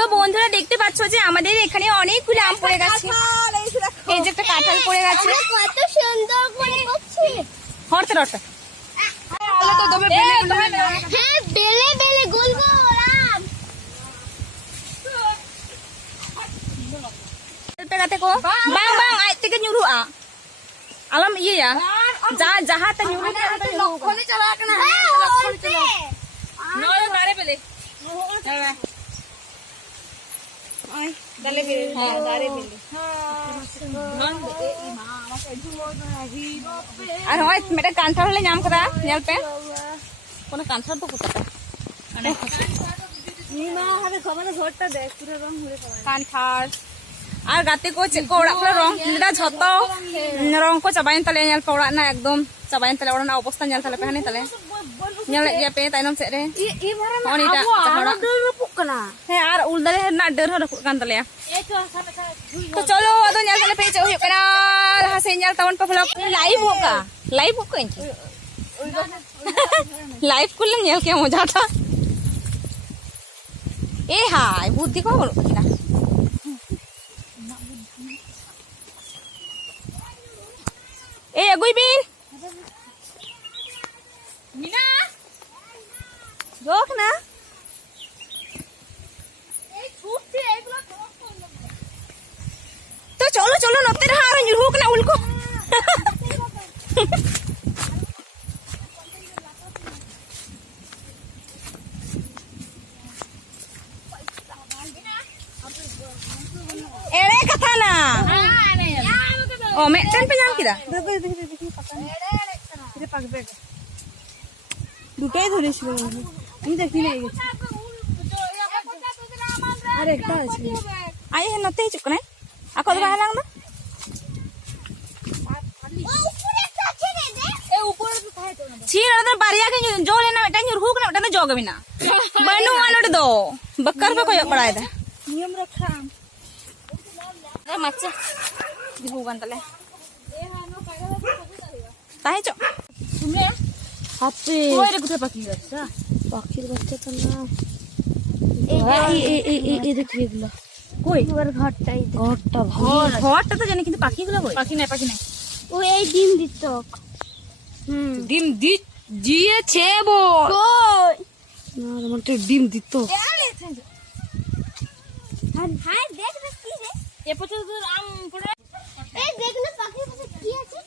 তো বন্ধুরা দেখতে পাচ্ছ যে আমাদের এখানে অনেকগুলো আম পড়ে গেছে। এই যে একটা কাঁঠাল পড়ে গেছে, কত সুন্দর করে করছে। হরতে হরতে হ্যাঁ, বেলে বেলে গোল গোল আম। kata ko bang bang ay tiga nyuruh alam iya ya jahat nyuruh লক্ষণে চলা কেন? নয় দাঁড়ে পেলে দাঁড়ে পেলে হ্যাঁ দাঁড়ে পেলে আর হয় মেটা কাঁঠাল হলে নাম করা নেল পে কোন কাঁঠাল তো কোথাটা নিমা হবে কমানে ঘরটা দেখ পুরো রং হয়ে গেল। কাঁঠাল আর গাতে ko cek orang pula rong kita joto rong ko cabain tale nyal pa orang na ekdom cabain tale orang na obostan nyal tale pe hani tale nyal ya pe tainom sek re ই ভরে না oni ta আরো দূর রূপক না। he ar ul dale na der har kan tale ya to cholo ado nyal tale pe che huyuk kana laha se nyal tawon pa vlog live hoka live ko inchi live kulle nyal ke moja tha eh hai buddhi ko bolu kina eh aguy bin mina jok na এই ছুটছে এগুলো তো চলো চলো নতে রহা আর nyuruh kena ulko ere katha na oh meten pe nyam kida দুটাই ধরেছিল আমি দেখি না আরে একটা আছে আই হে নতে হিচুক না আকল বাহালাং না ছিড় ওদের বাড়িয়া কে জোলে না এটা nyuruh kena এটা জগবি না বানু আনোড দো বক্কর पे koyok পড়ায় দা নিয়ম রাখাম এ মাচ্চা দিহুগান তালে তাই চ তুমি হাতে ওই রে কোথায় পাখি বাচ্চা পাখির বাচ্চা তো না এই দেখ এগুলো কই ওর ঘরটাই ঘরটা ভাই ঘরটা তো জানি কিন্তু পাখিগুলো কই পাখি নাই ও এই ডিম দিত। ডিম দিয়েছে বল কই না আমার তো ডিম দিত হাই দেখ না কি রে এ পর্যন্ত আম পড়ে এই দেখ না পাখির পাশে কি আছে।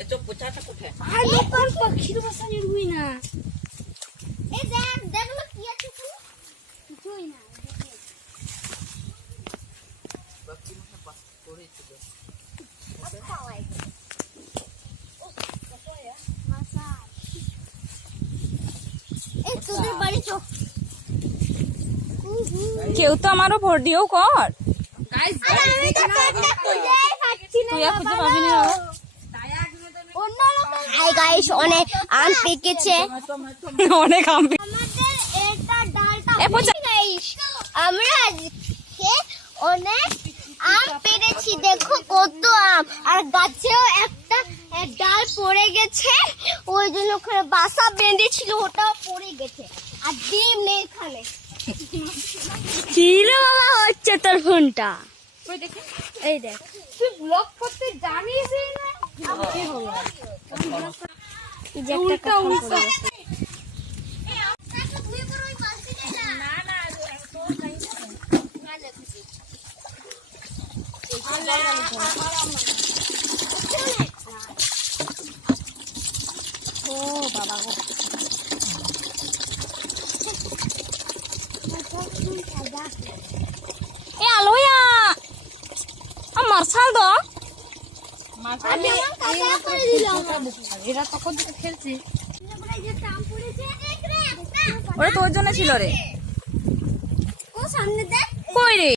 এ চোখ পোছাটা কোথায় আর লোকাল পাখির বাসা নিরুই না। এই দেখ দেখ না কি আছে এখানে কিছুই না। এই তোদের বাড়ি চোখ কেউ তো আমারও ভোট দিও কর আমি তো পেটটা খুঁজেই পাচ্ছি না। তুই আর খুঁজে পাবি না হাই গাইস অনেক আম পেকেছে অনেক আম আমাদের এটা ডালটা এ পোছা গাইস আমরা আজকে অনেক আম পেরেছি। দেখো কত আম আর গাছেও একটা ডাল পড়ে গেছে ওই জন্য ওখানে বাসা বেঁধেছিল ওটাও পড়ে গেছে আর ডিম নেই এখানে। চিলো বাবা হচ্ছে তোর ফোনটা এই দেখ তুই ব্লগ করতে জানিস না কি হলো উল্টা উল্টা ও বাবা গো এ আলোয়া মার্শাল দো আমি কাকা করে দিলাম এরা তখন থেকে খেলছি ওরা তোর জন্য ছিল রে ও সামনে দেখ কই রে